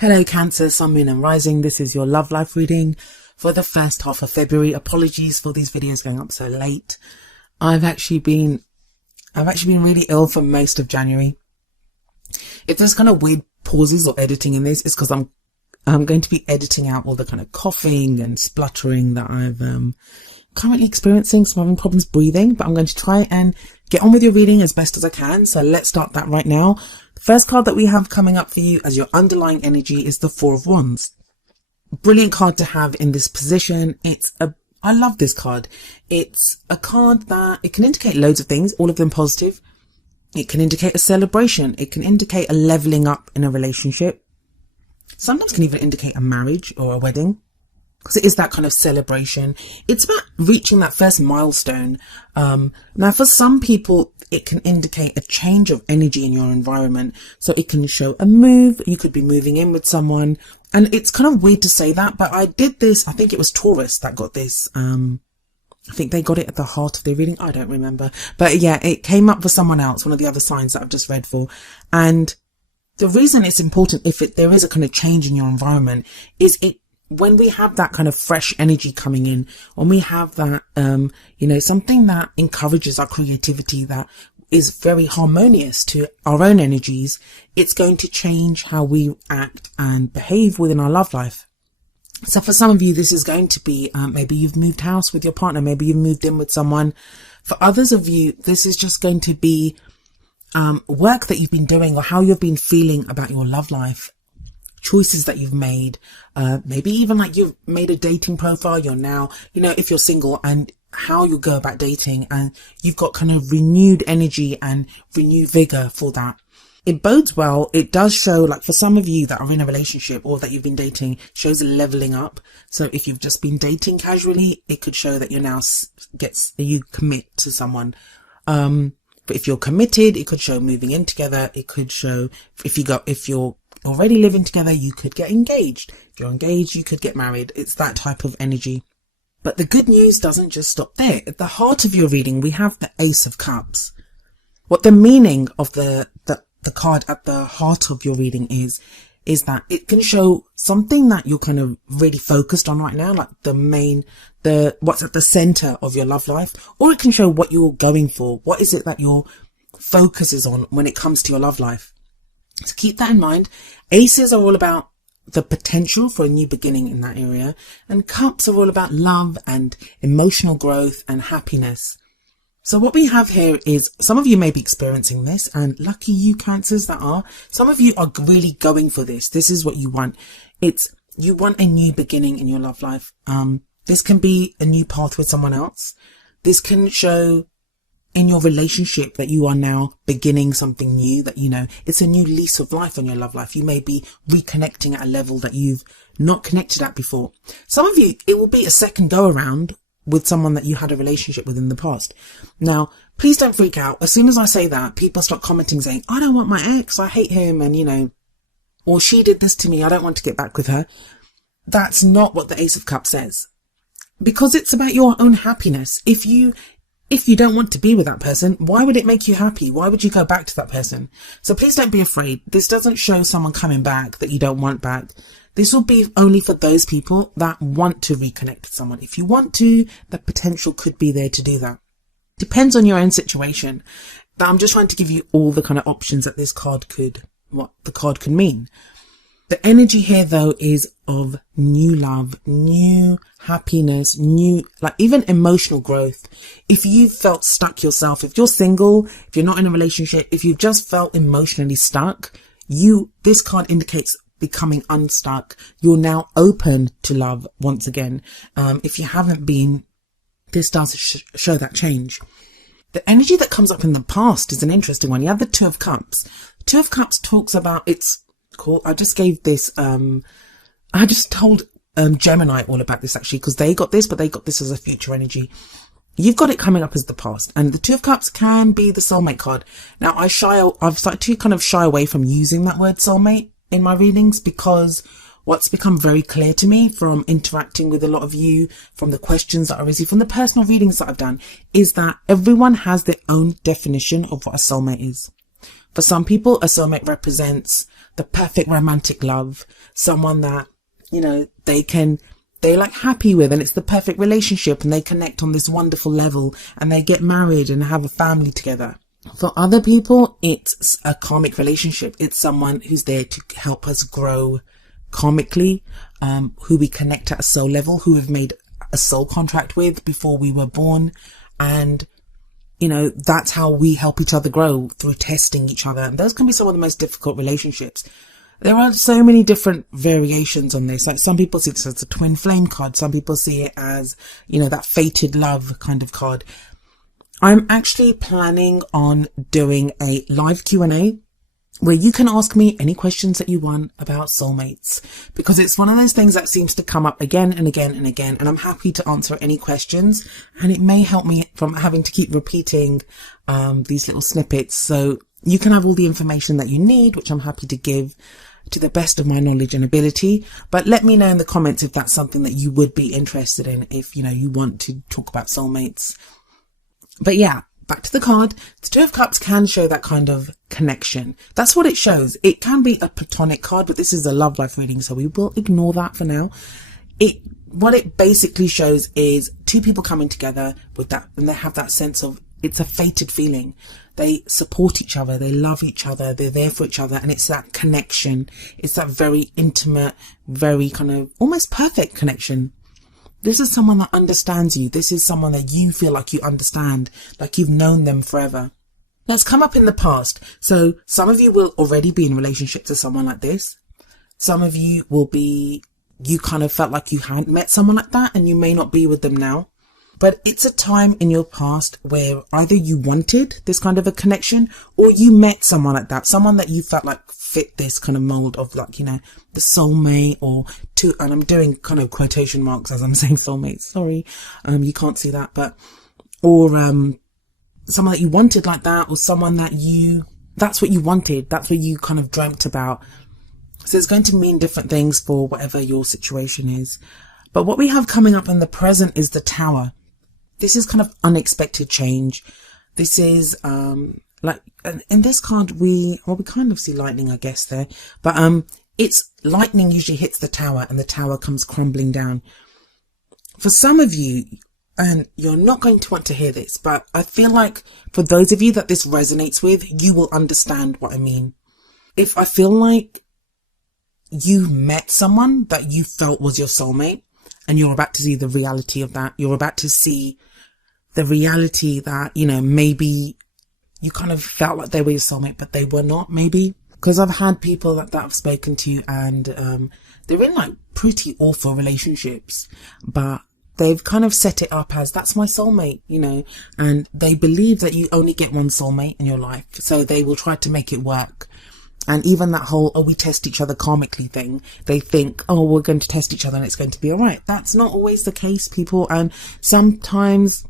Hello Cancer, Sun, Moon and Rising. This is your love life reading for the first half of February. Apologies for these videos going up so late. I've actually been really ill for most of January. If there's kind of weird pauses or editing in this, it's because I'm going to be editing out all the kind of coughing and spluttering that I've currently experiencing. So I'm having problems breathing, but I'm going to try and get on with your reading as best as I can. So let's start that right now. The first card that we have coming up for you as your underlying energy is the Four of Wands. Brilliant card to have in this position. I love this card. It's a card that it can indicate loads of things, all of them positive. It can indicate a celebration. It can indicate a leveling up in a relationship. Sometimes can even indicate a marriage or a wedding, because it is that kind of celebration. It's about reaching that first milestone. Now for some people, it can indicate a change of energy in your environment. So it can show a move. You could be moving in with someone. And it's kind of weird to say that, but I did this. I think it was Taurus that got this. I think they got it at the heart of their reading. I don't remember. But yeah, it came up for someone else, one of the other signs that I've just read for. And the reason it's important if there is a kind of change in your environment is when we have that kind of fresh energy coming in, when we have that, something that encourages our creativity, that is very harmonious to our own energies, it's going to change how we act and behave within our love life. So for some of you, this is going to be, maybe you've moved house with your partner, maybe you've moved in with someone. For others of you, this is just going to be, work that you've been doing or how you've been feeling about your love life. Choices that you've made, maybe even like you've made a dating profile, you're now, if you're single, and how you go about dating, and you've got kind of renewed energy and renewed vigor for that. It bodes well. It does show, like for some of you that are in a relationship or that you've been dating, shows a leveling up. So if you've just been dating casually, it could show that you're now you commit to someone. But if you're committed, it could show moving in together. It could show if you're already living together, you could get engaged. If you're engaged, you could get married. It's that type of energy. But the good news doesn't just stop there. At the heart of your reading, we have the Ace of Cups. What the meaning of the card at the heart of your reading is that it can show something that you're kind of really focused on right now, like what's at the center of your love life, or it can show what you're going for. What is it that your focus is on when it comes to your love life? So keep that in mind. Aces are all about the potential for a new beginning in that area, and cups are all about love and emotional growth and happiness. So what we have here is, some of you may be experiencing this, and lucky you Cancers that are. Some of you are really going for this. This is what you want. You want a new beginning in your love life. This can be a new path with someone else. This can show in your relationship that you are now beginning something new, that it's a new lease of life on your love life. You may be reconnecting at a level that you've not connected at before. Some of you, it will be a second go around with someone that you had a relationship with in the past. Now, please don't freak out. As soon as I say that, people start commenting saying, I don't want my ex, I hate him, and or she did this to me, I don't want to get back with her. That's not what the Ace of Cups says. Because it's about your own happiness. If you don't want to be with that person, why would it make you happy? Why would you go back to that person? So please don't be afraid. This doesn't show someone coming back that you don't want back. This will be only for those people that want to reconnect with someone. If you want to, the potential could be there to do that. Depends on your own situation. But I'm just trying to give you all the kind of options that what the card could mean. The energy here though is of new love, new happiness, even emotional growth. If you've felt stuck yourself, if you're single, if you're not in a relationship, if you've just felt emotionally stuck, this card indicates becoming unstuck. You're now open to love once again. If you haven't been, this does show that change. The energy that comes up in the past is an interesting one. You have the Two of Cups. Two of Cups talks about, it's cool. I just gave this, I just told Gemini all about this actually, because they got this, but they got this as a future energy. You've got it coming up as the past, and the Two of Cups can be the soulmate card. Now I've started to kind of shy away from using that word soulmate in my readings, because what's become very clear to me from interacting with a lot of you, from the questions that I receive, from the personal readings that I've done, is that everyone has their own definition of what a soulmate is. For some people, a soulmate represents the perfect romantic love, someone that, you know, they're like happy with, and it's the perfect relationship, and they connect on this wonderful level, and they get married and have a family together. For other people, it's a karmic relationship. It's someone who's there to help us grow karmically, who we connect at a soul level, who we've made a soul contract with before we were born. And, you know, that's how we help each other grow, through testing each other. And those can be some of the most difficult relationships. There are so many different variations on this. Like, some people see this as a twin flame card. Some people see it as, you know, that fated love kind of card. I'm actually planning on doing a live Q&A where you can ask me any questions that you want about soulmates, because it's one of those things that seems to come up again and again and again, and I'm happy to answer any questions, and it may help me from having to keep repeating these little snippets, so you can have all the information that you need, which I'm happy to give to the best of my knowledge and ability. But let me know in the comments if that's something that you would be interested in, if, you know, you want to talk about soulmates. But yeah, back to the card. The Two of Cups can show that kind of connection. That's what it shows. It can be a platonic card, but this is a love life reading, so we will ignore that for now. What it basically shows is two people coming together with that, and they have that sense of, it's a fated feeling. They support each other, they love each other, they're there for each other, and it's that connection. It's that very intimate, very kind of almost perfect connection. This is someone that understands you. This is someone that you feel like you understand, like you've known them forever. That's come up in the past. So some of you will already be in a relationship to someone like this. Some of you will be, you kind of felt like you hadn't met someone like that, and you may not be with them now. But it's a time in your past where either you wanted this kind of a connection, or you met someone like that, someone that you felt like fit this kind of mold of, like, you know, the soulmate, or two, and I'm doing kind of quotation marks as I'm saying soulmate, sorry, you can't see that, but, or someone that you wanted like that, or someone that that's what you wanted, that's what you kind of dreamt about. So it's going to mean different things for whatever your situation is. But what we have coming up in the present is the Tower. This is kind of unexpected change. This is, like, in this card, we kind of see lightning, I guess, there. But, it's lightning usually hits the tower, and the tower comes crumbling down. For some of you, and you're not going to want to hear this, but I feel like for those of you that this resonates with, you will understand what I mean. If I feel like you met someone that you felt was your soulmate, and you're about to see the reality of that, you're about to see the reality that, you know, maybe you kind of felt like they were your soulmate, but they were not, maybe. Because I've had people that I've spoken to, and they're in like pretty awful relationships, but they've kind of set it up as, that's my soulmate, you know, and they believe that you only get one soulmate in your life, so they will try to make it work. And even that whole, oh, we test each other karmically thing, they think, oh, we're going to test each other and it's going to be all right. That's not always the case, people. And sometimes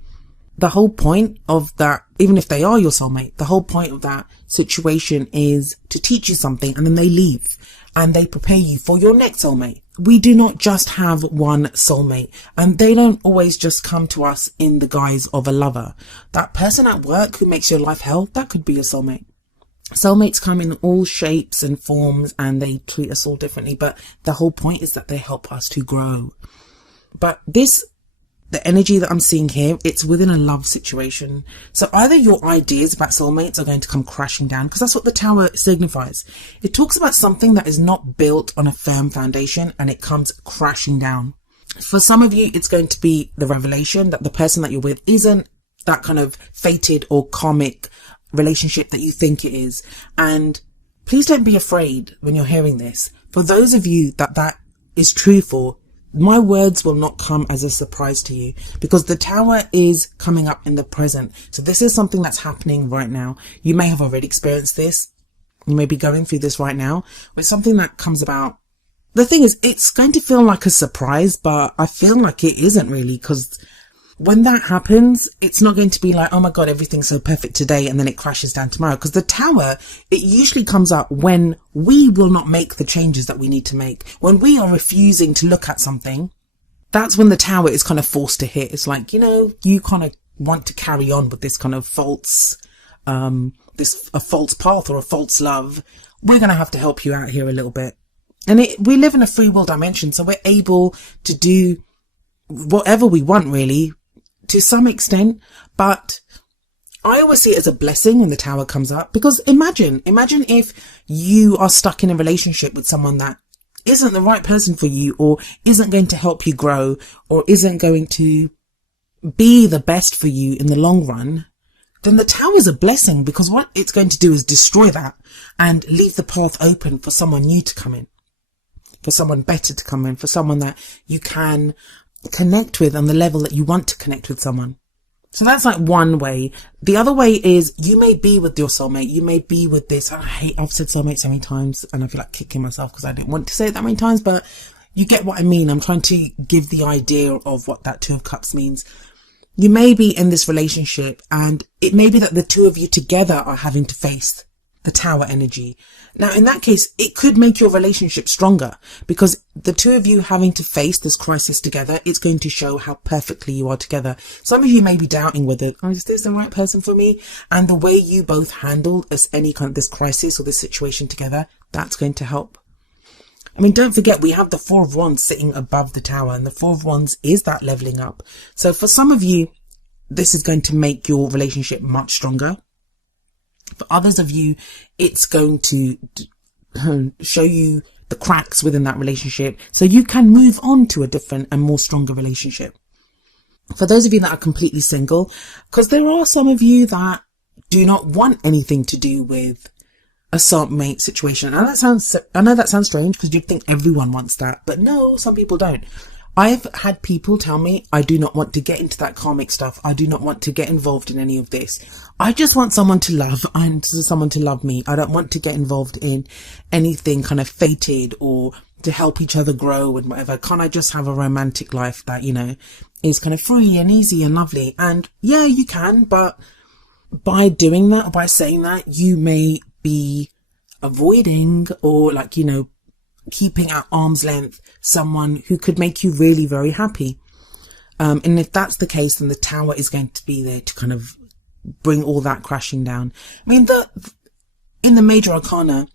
the whole point of that, even if they are your soulmate, the whole point of that situation is to teach you something, and then they leave and they prepare you for your next soulmate. We do not just have one soulmate, and they don't always just come to us in the guise of a lover. That person at work who makes your life hell, that could be your soulmate. Soulmates come in all shapes and forms, and they treat us all differently, but the whole point is that they help us to grow. But the energy that I'm seeing here, it's within a love situation. So either your ideas about soulmates are going to come crashing down, because that's what the Tower signifies. It talks about something that is not built on a firm foundation, and it comes crashing down. For some of you, it's going to be the revelation that the person that you're with isn't that kind of fated or karmic relationship that you think it is. And please don't be afraid when you're hearing this. For those of you that is true for, my words will not come as a surprise to you, because the Tower is coming up in the present. So this is something that's happening right now. You may have already experienced this. You may be going through this right now, where something that comes about. The thing is, it's going to feel like a surprise, but I feel like it isn't really, because when that happens, it's not going to be like, oh my God, everything's so perfect today, and then it crashes down tomorrow. Because the Tower, it usually comes up when we will not make the changes that we need to make. When we are refusing to look at something, that's when the Tower is kind of forced to hit. It's like, you know, you kind of want to carry on with this kind of false a false path or a false love, we're going to have to help you out here a little bit. And we live in a free will dimension, so we're able to do whatever we want, really, to some extent. But I always see it as a blessing when the Tower comes up, because imagine if you are stuck in a relationship with someone that isn't the right person for you, or isn't going to help you grow, or isn't going to be the best for you in the long run. Then the Tower is a blessing, because what it's going to do is destroy that and leave the path open for someone new to come in, for someone better to come in, for someone that you can connect with on the level that you want to connect with someone. So that's like one way. The other way is you may be with your soulmate. You may be with this. I've said soulmate so many times and I feel like kicking myself because I didn't want to say it that many times, but you get what I mean. I'm trying to give the idea of what that Two of Cups means. You may be in this relationship and it may be that the two of you together are having to face the Tower energy. Now, in that case, it could make your relationship stronger, because the two of you having to face this crisis together, it's going to show how perfectly you are together. Some of you may be doubting whether, is this the right person for me? And the way you both handle any kind of this crisis or this situation together, that's going to help. I mean, don't forget, we have the Four of Wands sitting above the Tower, and the Four of Wands is that leveling up. So for some of you, this is going to make your relationship much stronger. For others of you, it's going to show you the cracks within that relationship, so you can move on to a different and more stronger relationship. For those of you that are completely single, because there are some of you that do not want anything to do with a soulmate situation. And I know that sounds strange, because you'd think everyone wants that, but no, some people don't. I've had people tell me, I do not want to get into that karmic stuff. I do not want to get involved in any of this. I just want someone to love and someone to love me. I don't want to get involved in anything kind of fated or to help each other grow and whatever. Can't I just have a romantic life that, is kind of free and easy and lovely? And yeah, you can, but by doing that, or by saying that, you may be avoiding or keeping at arm's length someone who could make you really very happy. And if that's the case, then the Tower is going to be there to kind of bring all that crashing down. I mean, in the Major Arcana,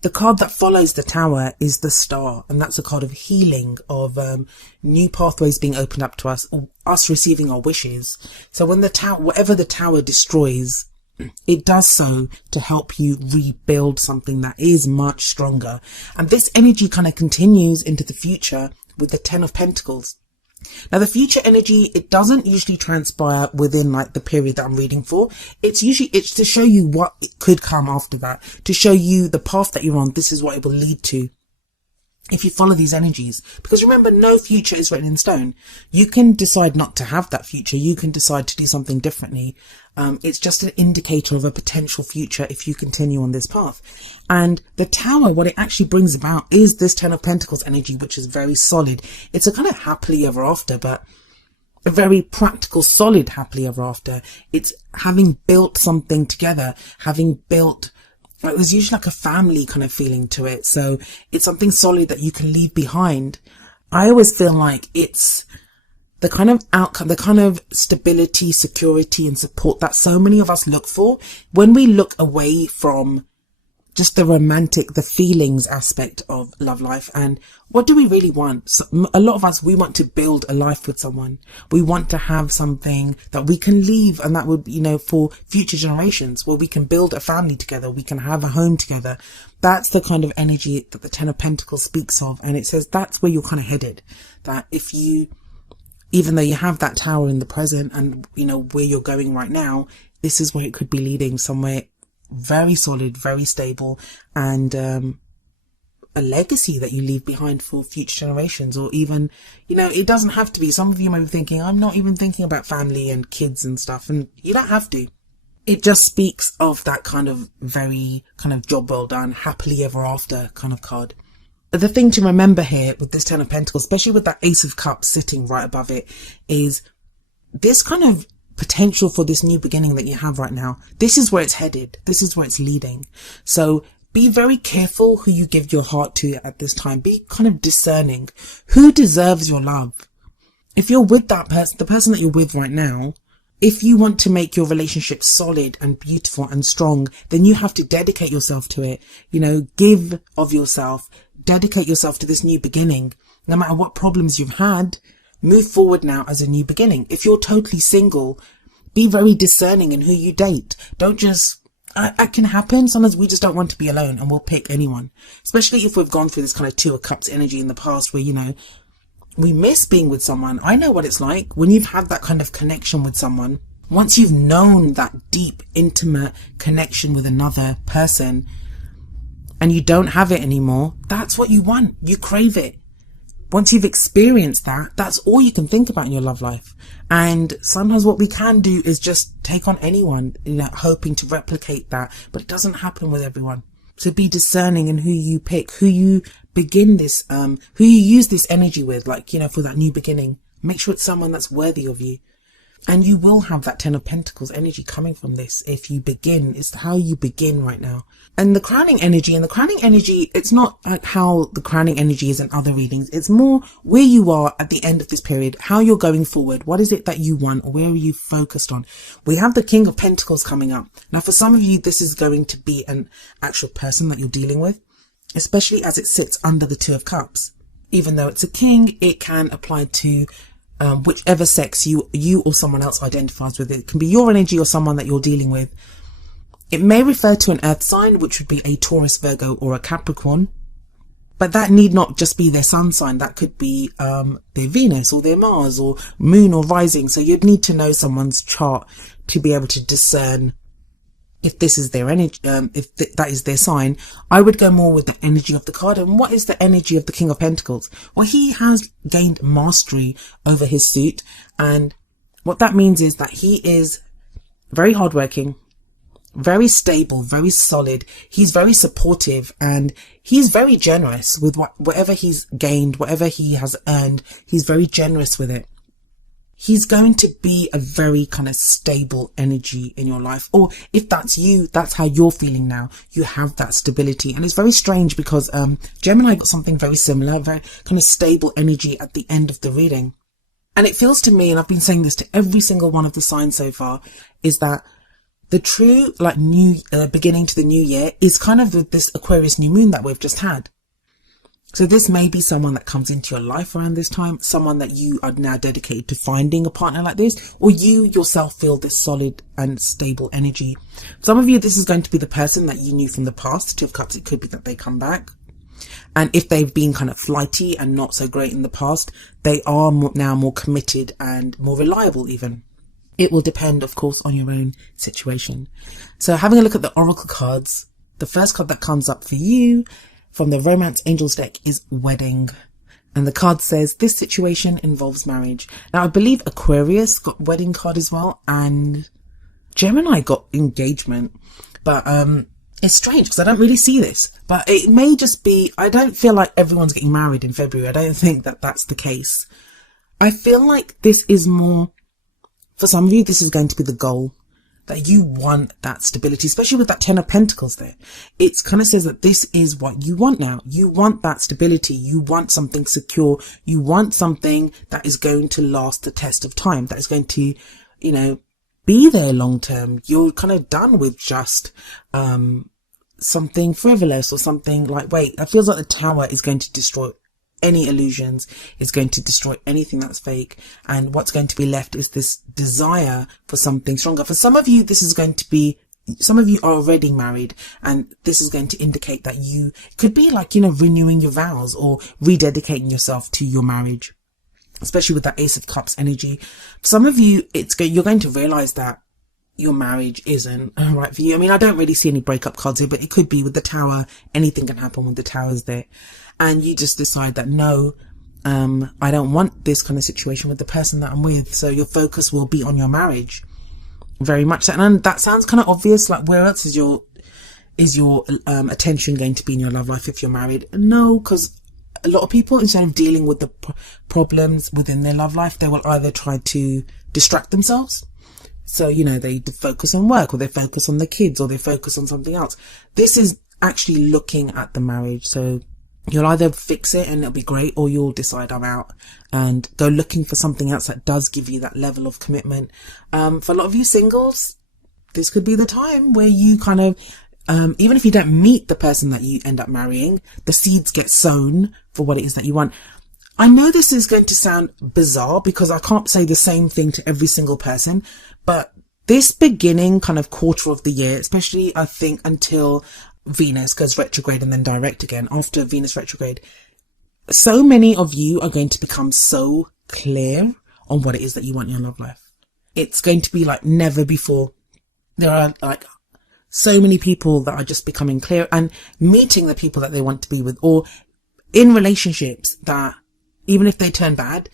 the card that follows the Tower is the Star, and that's a card of healing, of new pathways being opened up to us, or us receiving our wishes. So when whatever the Tower destroys, it does so to help you rebuild something that is much stronger. And this energy kind of continues into the future with the Ten of Pentacles. Now, the future energy, it doesn't usually transpire within the period that I'm reading for. It's to show you what it could come after that, to show you the path that you're on. This is what it will lead to if you follow these energies. Because remember, no future is written in stone. You can decide not to have that future. You can decide to do something differently. It's just an indicator of a potential future if you continue on this path. And the Tower, what it actually brings about is this Ten of Pentacles energy, which is very solid. It's a kind of happily ever after, but a very practical, solid happily ever after. It's having built something together, there's usually a family kind of feeling to it. So it's something solid that you can leave behind. I always feel like it's the kind of outcome, the kind of stability, security and support that so many of us look for when we look away from just the feelings aspect of love life. And what do we really want? So, a lot of us, we want to build a life with someone. We want to have something that we can leave, and that would, for future generations, where we can build a family together. We can have a home together. That's the kind of energy that the Ten of Pentacles speaks of. And it says that's where you're kind of headed. That even though you have that Tower in the present and, where you're going right now, this is where it could be leading, somewhere very solid, very stable, and a legacy that you leave behind for future generations. Or even, it doesn't have to be. Some of you might be thinking, I'm not even thinking about family and kids and stuff, and you don't have to. It just speaks of that kind of very kind of job well done, happily ever after kind of card. The thing to remember here with this Ten of Pentacles, especially with that Ace of Cups sitting right above it, is this kind of potential for this new beginning that you have right now. This is where it's headed. This is where it's leading. So be very careful who you give your heart to at this time. Be kind of discerning. Who deserves your love? If you're with that person, the person that you're with right now, if you want to make your relationship solid and beautiful and strong, then you have to dedicate yourself to it. You know, give of yourself, dedicate yourself to this new beginning. No matter what problems you've had, move forward now as a new beginning. If you're totally single, be very discerning in who you date. Don't just, it can happen. Sometimes we just don't want to be alone and we'll pick anyone. Especially if we've gone through this kind of Two of Cups energy in the past where, you know, we miss being with someone. I know what it's like when you've had that kind of connection with someone. Once you've known that deep, intimate connection with another person and you don't have it anymore, that's what you want. You crave it. Once you've experienced that, that's all you can think about in your love life. And sometimes what we can do is just take on anyone, you know, hoping to replicate that, but it doesn't happen with everyone. So be discerning in who you pick, who you begin this, who you use this energy with, like, you know, for that new beginning. Make sure it's someone that's worthy of you. And you will have that Ten of Pentacles energy coming from this if you begin. It's how you begin right now. And the crowning energy, it's not like how the crowning energy is in other readings. It's more where you are at the end of this period, how you're going forward. What is it that you want, or where are you focused on? We have the King of Pentacles coming up. Now, for some of you, this is going to be an actual person that you're dealing with, especially as it sits under the Two of Cups. Even though it's a king, it can apply to whichever sex you or someone else identifies with. It can be your energy or someone that you're dealing with. It may refer to an earth sign, which would be a Taurus, Virgo, or a Capricorn. But that need not just be their sun sign. That could be their Venus or their Mars or moon or rising. So you'd need to know someone's chart to be able to discern if this is their energy, if that is their sign. I would go more with the energy of the card. And what is the energy of the King of Pentacles? Well, he has gained mastery over his suit. And what that means is that he is very hardworking, very stable, very solid. He's very supportive and he's very generous with whatever he's gained, whatever he has earned. He's very generous with it. He's going to be a very kind of stable energy in your life. Or if that's you, that's how you're feeling now. You have that stability. And it's very strange because Gemini got something very similar, very kind of stable energy at the end of the reading. And it feels to me, and I've been saying this to every single one of the signs so far, is that the true like new beginning to the new year is kind of with this Aquarius new moon that we've just had. So this may be someone that comes into your life around this time, someone that you are now dedicated to finding a partner like this, or you yourself feel this solid and stable energy. Some of you, this is going to be the person that you knew from the past. Two of Cups, it could be that they come back. And if they've been kind of flighty and not so great in the past, they are now more committed and more reliable even. It will depend, of course, on your own situation. So having a look at the Oracle cards, the first card that comes up for you from the Romance Angels deck is Wedding. And the card says, this situation involves marriage. Now, I believe Aquarius got Wedding card as well, and Gemini got Engagement. But it's strange because I don't really see this. But it may just be, I don't feel like everyone's getting married in February. I don't think that that's the case. I feel like this is more, for some of you, this is going to be the goal, that you want that stability, especially with that Ten of Pentacles there. It kind of says that this is what you want now. You want that stability. You want something secure. You want something that is going to last the test of time, that is going to, you know, be there long term. You're kind of done with just something frivolous or something like, wait, it feels like the Tower is going to destroy any illusions, is going to destroy anything that's fake, and what's going to be left is this desire for something stronger. For some of you, this is going to be, some of you are already married, and this is going to indicate that you could be like, you know, renewing your vows or rededicating yourself to your marriage, especially with that Ace of Cups energy. For some of you, you're going to realize that your marriage isn't right for you. I mean, I don't really see any breakup cards here, but it could be with the Tower. Anything can happen with the Towers there. And you just decide that, no, I don't want this kind of situation with the person that I'm with. So your focus will be on your marriage. Very much so. And that sounds kind of obvious. Like, where else is your attention going to be in your love life if you're married? No, because a lot of people, instead of dealing with the problems within their love life, they will either try to distract themselves. So, you know, they focus on work, or they focus on the kids, or they focus on something else. This is actually looking at the marriage. So You'll either fix it and it'll be great, or you'll decide I'm out and go looking for something else that does give you that level of commitment. For a lot of you singles, this could be the time where you kind of, even if you don't meet the person that you end up marrying, the seeds get sown for what it is that you want. I know this is going to sound bizarre because I can't say the same thing to every single person, but this beginning kind of quarter of the year, especially I think until Venus goes retrograde and then direct again after Venus retrograde, so many of you are going to become so clear on what it is that you want in your love life. It's going to be like never before. There are like so many people that are just becoming clear and meeting the people that they want to be with, or in relationships that even if they turn bad,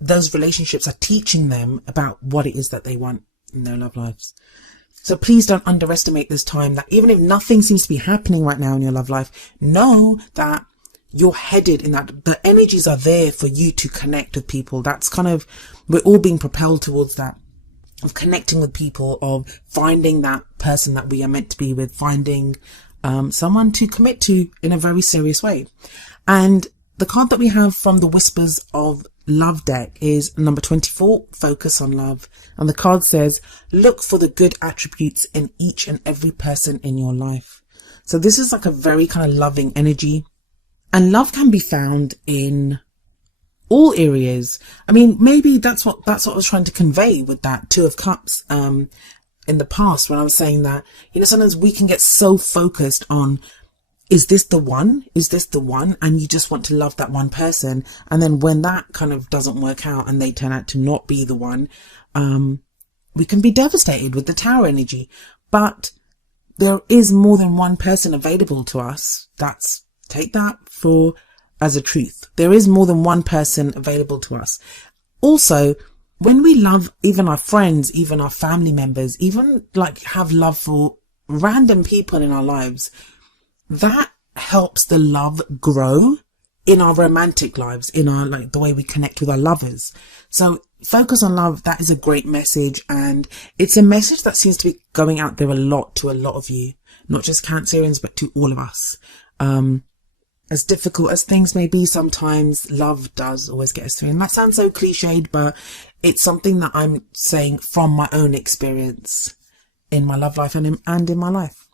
those relationships are teaching them about what it is that they want in their love lives. So please don't underestimate this time, that even if nothing seems to be happening right now in your love life, know that you're headed in that. The energies are there for you to connect with people. That's kind of, we're all being propelled towards that, of connecting with people, of finding that person that we are meant to be with, finding someone to commit to in a very serious way. And the card that we have from the Whispers of Love deck is number 24, Focus on Love. And the card says, look for the good attributes in each and every person in your life. So this is like a very kind of loving energy. And love can be found in all areas. I mean, maybe that's what I was trying to convey with that Two of Cups in the past, when I was saying that, you know, sometimes we can get so focused on, is this the one? Is this the one? And you just want to love that one person. And then when that kind of doesn't work out and they turn out to not be the one, we can be devastated with the Tower energy. But there is more than one person available to us. Take that as a truth. There is more than one person available to us. Also, when we love even our friends, even our family members, even like have love for random people in our lives, that helps the love grow in our romantic lives, in our, like, the way we connect with our lovers. So focus on love. That is a great message. And it's a message that seems to be going out there a lot to a lot of you, not just Cancerians, but to all of us. As difficult as things may be, sometimes love does always get us through. And that sounds so cliched, but it's something that I'm saying from my own experience in my love life and in my life.